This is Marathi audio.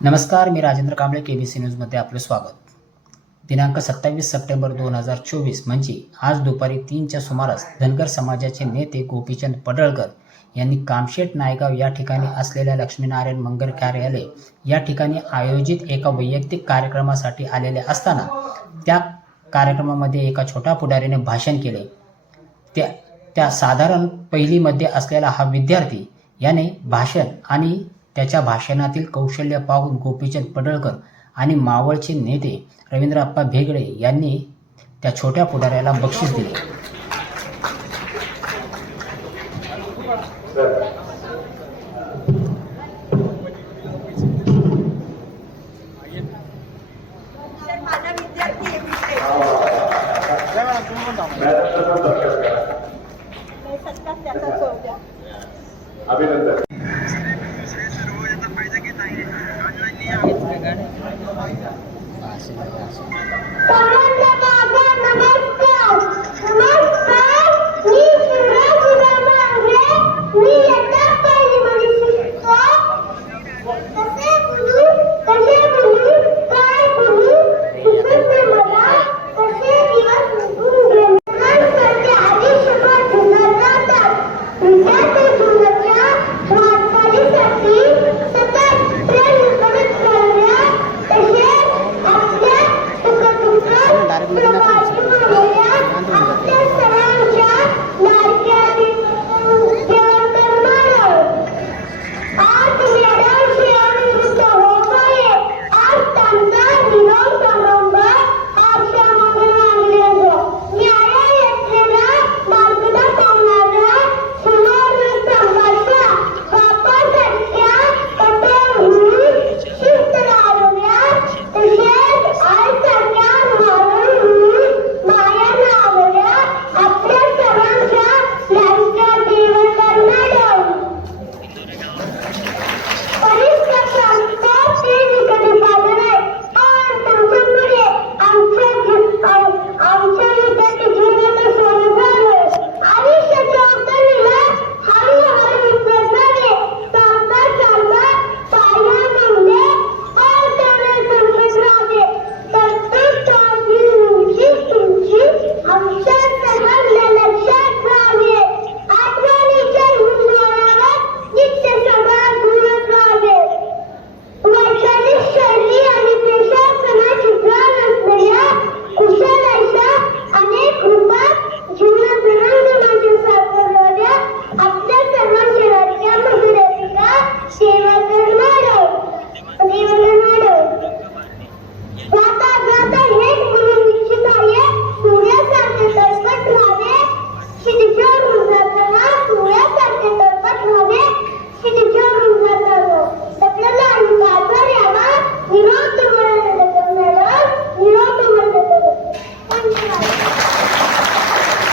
नमस्कार मी Rajendra Kamble K B C न्यूजमध्ये आपलं स्वागत. दिनांक सत्तावीस सप्टेंबर दोन हजार चोवीस म्हणजे आज दुपारी तीनच्या सुमारास धनगर समाजाचे नेते गोपीचंद पडळकर यांनी कामशेट नायगाव या ठिकाणी असलेल्या लक्ष्मीनारायण मंगल कार्यालय या ठिकाणी आयोजित एका वैयक्तिक कार्यक्रमासाठी आलेले असताना त्या कार्यक्रमामध्ये एका छोट्या पुढारीने भाषण केले. त्या त्या साधारण पहिलीमध्ये असलेला हा विद्यार्थी याने भाषण आणि त्याच्या भाषणातील कौशल्य पाहून गोपीचंद पडळकर आणि मावळचे नेते रवींद्रप्पा भेगडे यांनी त्या छोट्या पुढाऱ्याला बक्षीस दिले. अभिनंदन. Kasi na kasi.